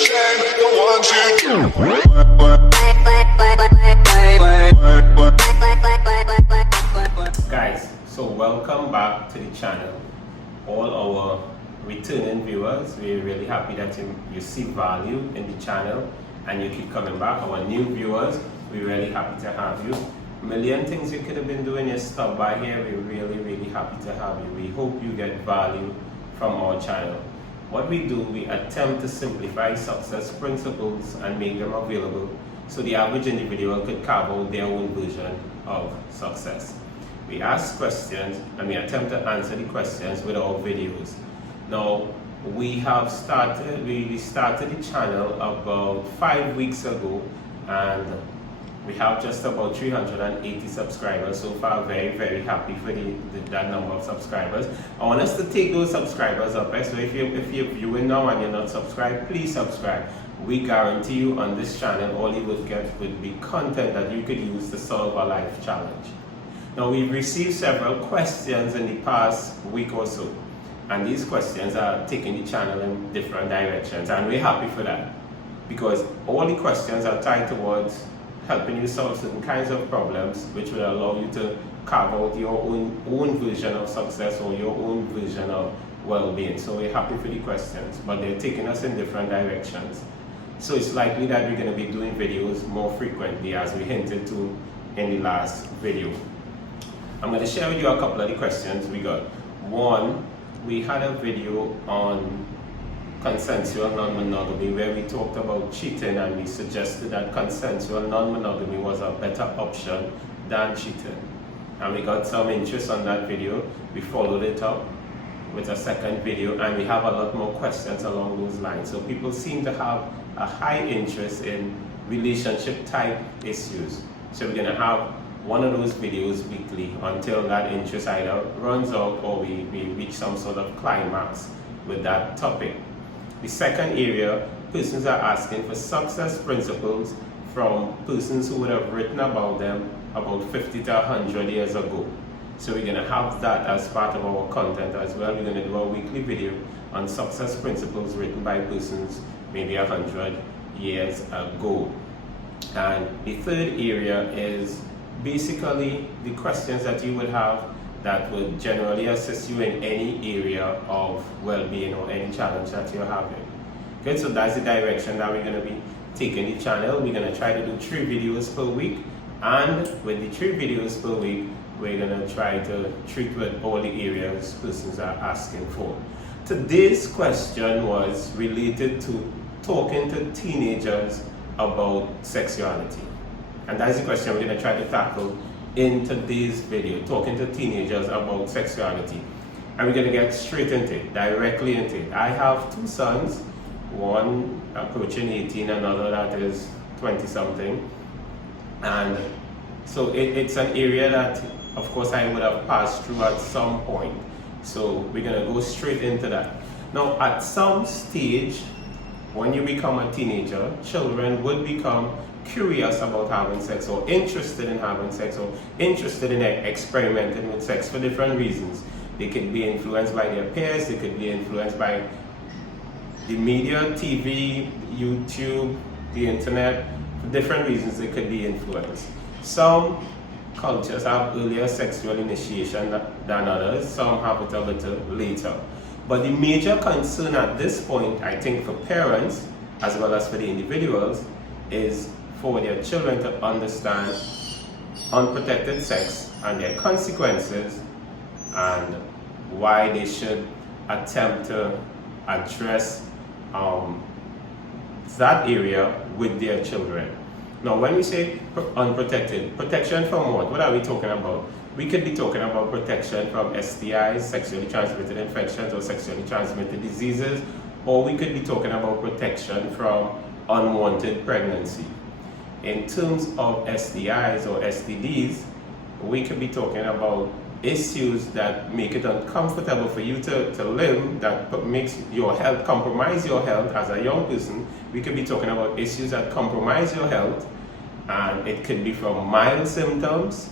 shame, don't want you. Guys, so welcome back to the channel. All our returning viewers, we're really happy that you see value in the channel and you keep coming back. Our new viewers, we're really happy to have you. Million things you could have been doing, you stop by here, we're really happy to have you. We hope you get value from our channel. What we do, we attempt to simplify success principles and make them available so the average individual could carve out their own version of success. We ask questions and we attempt to answer the questions with our videos. Now, we started the channel about 5 weeks ago, and we have just about 380 subscribers so far. Very happy for that number of subscribers. I want us to take those subscribers up. So if you're viewing now and you're not subscribed, please subscribe. We guarantee you on this channel all you would get would be content that you could use to solve a life challenge. Now, we've received several questions in the past week or so, and these questions are taking the channel in different directions, and we're happy for that because all the questions are tied towards helping you solve certain kinds of problems which will allow you to carve out your own version of success or your own version of well-being. So we're happy for the questions, but they're taking us in different directions. So it's likely that we're going to be doing videos more frequently, as we hinted to in the last video. I'm going to share with you a couple of the questions we got. One, we had a video on consensual non-monogamy where we talked about cheating, and we suggested that consensual non-monogamy was a better option than cheating. And we got some interest on that video. We followed it up with a second video, and we have a lot more questions along those lines. So people seem to have a high interest in relationship type issues. So we're going to have one of those videos weekly until that interest either runs out or we reach some sort of climax with that topic. The second area, persons are asking for success principles from persons who would have written about them about 50 to 100 years ago. So we're going to have that as part of our content as well. We're going to do a weekly video on success principles written by persons maybe 100 years ago. And the third area is basically the questions that you would have that would generally assist you in any area of well-being or any challenge that you're having. Good, so that's the direction that we're going to be taking the channel. We're going to try to do 3 videos per week, and with the 3 videos per week, we're going to try to treat with all the areas persons are asking for. Today's question was related to talking to teenagers about sexuality. And that's the question we're going to try to tackle in today's video, talking to teenagers about sexuality. And we're going to get straight into it, directly into it. I have 2 sons, one approaching 18, another that is 20-something. And so it's an area that, of course, I would have passed through at some point. So we're going to go straight into that. Now, at some stage, when you become a teenager, children would become curious about having sex, or interested in having sex, or interested in experimenting with sex for different reasons. They could be influenced by their peers, they could be influenced by the media, TV, YouTube, the internet. For different reasons they could be influenced. Some cultures have earlier sexual initiation than others, some have it a little later. But the major concern at this point, I think, for parents as well as for the individuals, is for their children to understand unprotected sex and their consequences, and why they should attempt to address that area with their children. Now, when we say unprotected, protection from what? What are we talking about? We could be talking about protection from STIs, sexually transmitted infections, or sexually transmitted diseases, or we could be talking about protection from unwanted pregnancy. In terms of STIs or STDs, we could be talking about issues that make it uncomfortable for you to live, that makes your health, compromise your health as a young person. We could be talking about issues that compromise your health, and it could be from mild symptoms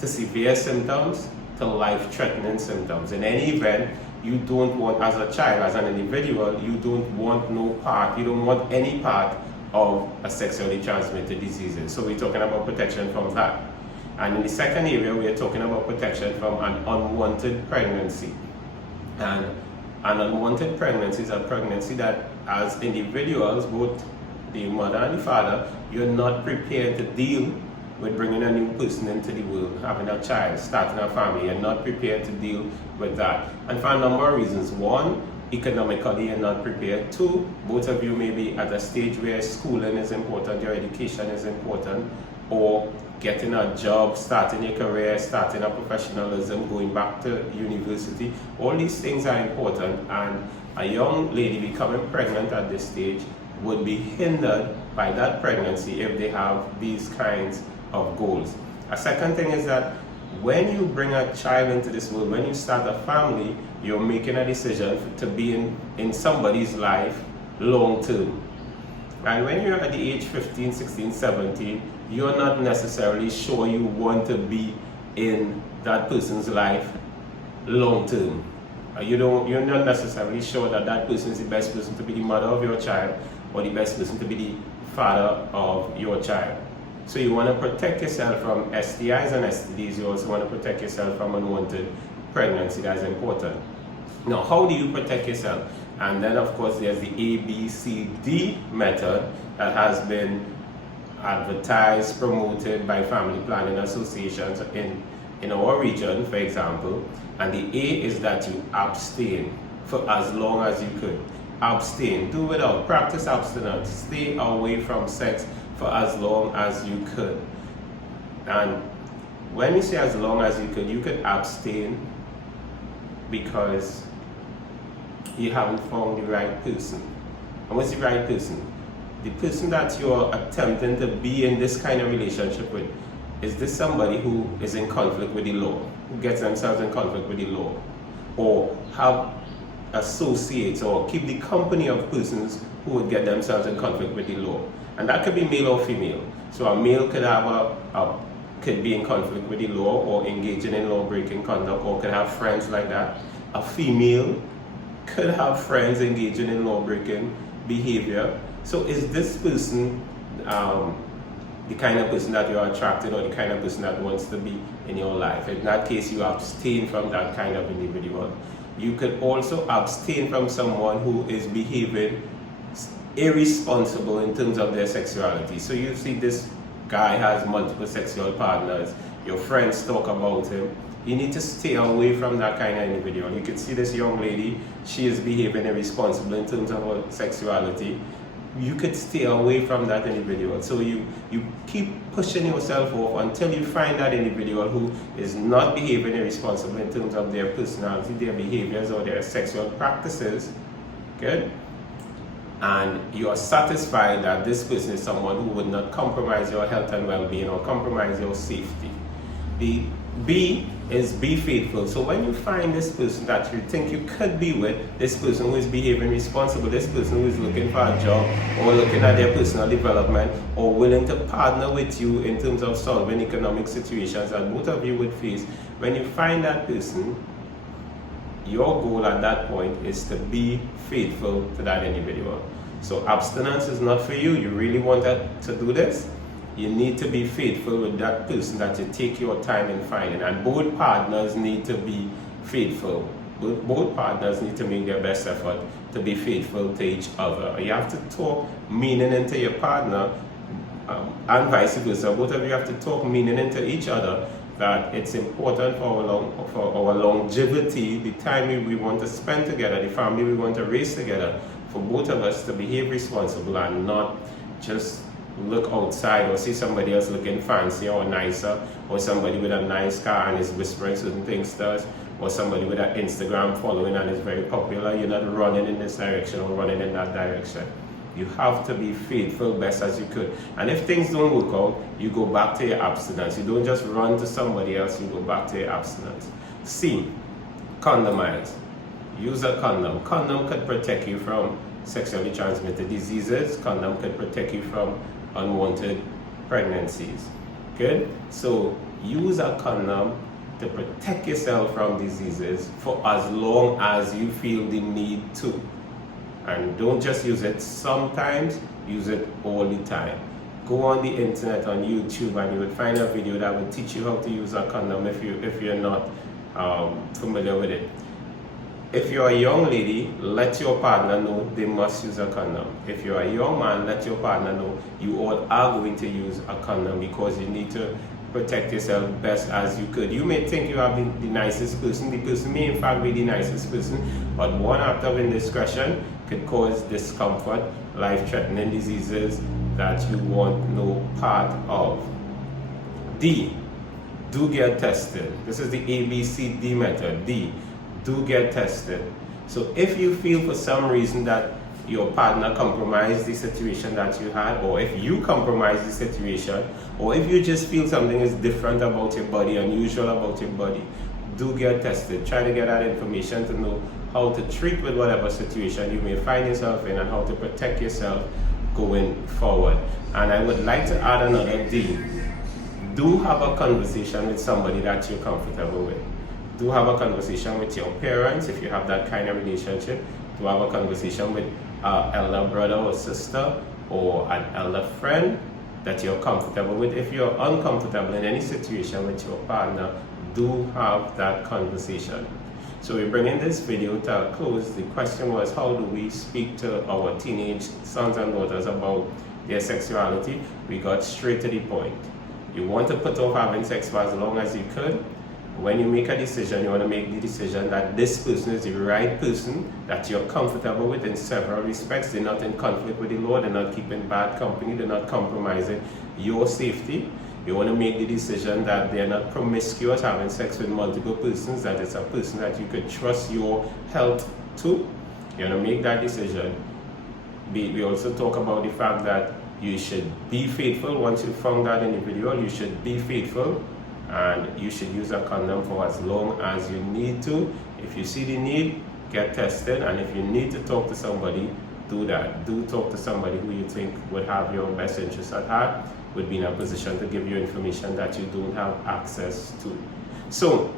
to severe symptoms to life-threatening symptoms. In any event, you don't want, as a child, as an individual, you don't want no part, you don't want any part of a sexually transmitted diseases. So we're talking about protection from that. And in the second area, we are talking about protection from an unwanted pregnancy. And an unwanted pregnancy is a pregnancy that, as individuals, both the mother and the father, you're not prepared to deal with bringing a new person into the world, having a child, starting a family. You're not prepared to deal with that. And for a number of reasons. One, economically you're not prepared. Two, both of you may be at a stage where schooling is important, your education is important, or getting a job, starting your career, starting a professionalism, going back to university. All these things are important, and a young lady becoming pregnant at this stage would be hindered by that pregnancy if they have these kinds of goals. A second thing is that when you bring a child into this world, when you start a family, you're making a decision to be in somebody's life long term. And when you're at the age 15, 16, 17, you're not necessarily sure you want to be in that person's life long term. You're not necessarily sure that that person is the best person to be the mother of your child or the best person to be the father of your child. So you want to protect yourself from STIs and STDs. You also want to protect yourself from unwanted pregnancy. That's important. Now, how do you protect yourself? And then, of course, there's the ABCD method that has been advertised, promoted by family planning associations in our region, for example. And the A is that you abstain for as long as you could. Abstain, do without, practice abstinence, stay away from sex for as long as you could. And when you say as long as you could abstain because you haven't found the right person. And what's the right person? The person that you're attempting to be in this kind of relationship with, is this somebody who is in conflict with the law, who gets themselves in conflict with the law, or have associates or keep the company of persons who would get themselves in conflict with the law? And that could be male or female. So a male could have could be in conflict with the law or engaging in law-breaking conduct, or could have friends like that. A female could have friends engaging in law-breaking behavior. So is this person the kind of person that you're attracted, or the kind of person that wants to be in your life? In that case, you abstain from that kind of individual. You could also abstain from someone who is behaving irresponsible in terms of their sexuality. So you see this guy has multiple sexual partners, your friends talk about him. You need to stay away from that kind of individual. You can see this young lady, she is behaving irresponsible in terms of her sexuality. You could stay away from that individual. So you keep pushing yourself off until you find that individual who is not behaving irresponsible in terms of their personality, their behaviors, or their sexual practices. Good? And you are satisfied that this person is someone who would not compromise your health and well-being or compromise your safety. The B is be faithful. So when you find this person that you think you could be with, this person who is behaving responsible, this person who is looking for a job or looking at their personal development or willing to partner with you in terms of solving economic situations that both of you would face, when you find that person, your goal at that point is to be faithful to that individual. So abstinence is not for you. You really want to do this? You need to be faithful with that person that you take your time in finding. And both partners need to be faithful. Both partners need to make their best effort to be faithful to each other. You have to talk meaning into your partner, and vice versa. Both of you have to talk meaning into each other, that it's important for our longevity, the time we want to spend together, the family we want to raise together, for both of us to behave responsible and not just look outside or see somebody else looking fancy or nicer, or somebody with a nice car and is whispering certain things to us, or somebody with an Instagram following and is very popular. You're not running in this direction or running in that direction. You have to be faithful best as you could. And if things don't work out, you go back to your abstinence. You don't just run to somebody else, you go back to your abstinence. C, condomize. Use a condom. Condom could protect you from sexually transmitted diseases. Condom could protect you from unwanted pregnancies. Good? So use a condom to protect yourself from diseases for as long as you feel the need to. And don't just use it sometimes, use it all the time. Go on the internet, on YouTube, and you will find a video that will teach you how to use a condom if you're not familiar with it. If you're a young lady, let your partner know they must use a condom. If you're a young man, let your partner know you all are going to use a condom because you need to protect yourself best as you could. You may think you are the nicest person. The person may in fact be the nicest person, but one act of indiscretion could cause discomfort, life-threatening diseases that you want no part of. D, do get tested. This is the ABCD method. D, do get tested. So if you feel for some reason that your partner compromised the situation that you had, or if you compromise the situation, or if you just feel something is different about your body, unusual about your body, do get tested. Try to get that information to know how to treat with whatever situation you may find yourself in and how to protect yourself going forward. And I would like to add another D. Do have a conversation with somebody that you're comfortable with. Do have a conversation with your parents if you have that kind of relationship. Do have a conversation with an elder brother or sister or an elder friend that you're comfortable with. If you're uncomfortable in any situation with your partner, do have that conversation. So we're bringing this video to a close. The question was, how do we speak to our teenage sons and daughters about their sexuality? We got straight to the point. You want to put off having sex for as long as you could. When you make a decision, you want to make the decision that this person is the right person, that you're comfortable with in several respects. They're not in conflict with the law, they're not keeping bad company, they're not compromising your safety. You want to make the decision that they're not promiscuous, having sex with multiple persons, that it's a person that you could trust your health to. You want to make that decision. We also talk about the fact that you should be faithful. Once you found that individual, you should be faithful. And you should use a condom for as long as you need to. If you see the need, get tested. And if you need to talk to somebody, do that. Do talk to somebody who you think would have your best interests at heart, would be in a position to give you information that you don't have access to. So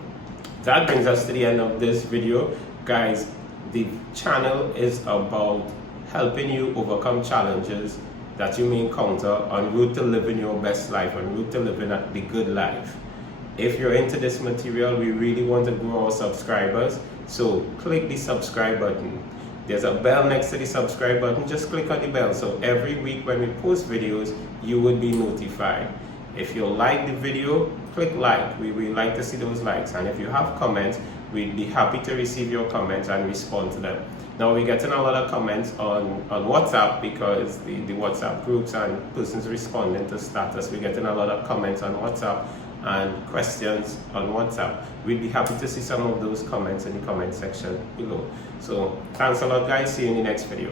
that brings us to the end of this video. Guys, the channel is about helping you overcome challenges that you may encounter en route to living your best life, en route to living the good life. If you're into this material, we really want to grow our subscribers. So click the subscribe button. There's a bell next to the subscribe button. Just click on the bell. So every week when we post videos, you would be notified. If you like the video, click like. We like to see those likes. And if you have comments, we'd be happy to receive your comments and respond to them. Now we're getting a lot of comments on WhatsApp because the WhatsApp groups and persons responding to status. We're getting a lot of comments on WhatsApp and questions on WhatsApp. We'd be happy to see some of those comments in the comment section below. So thanks a lot, guys. See you in the next video.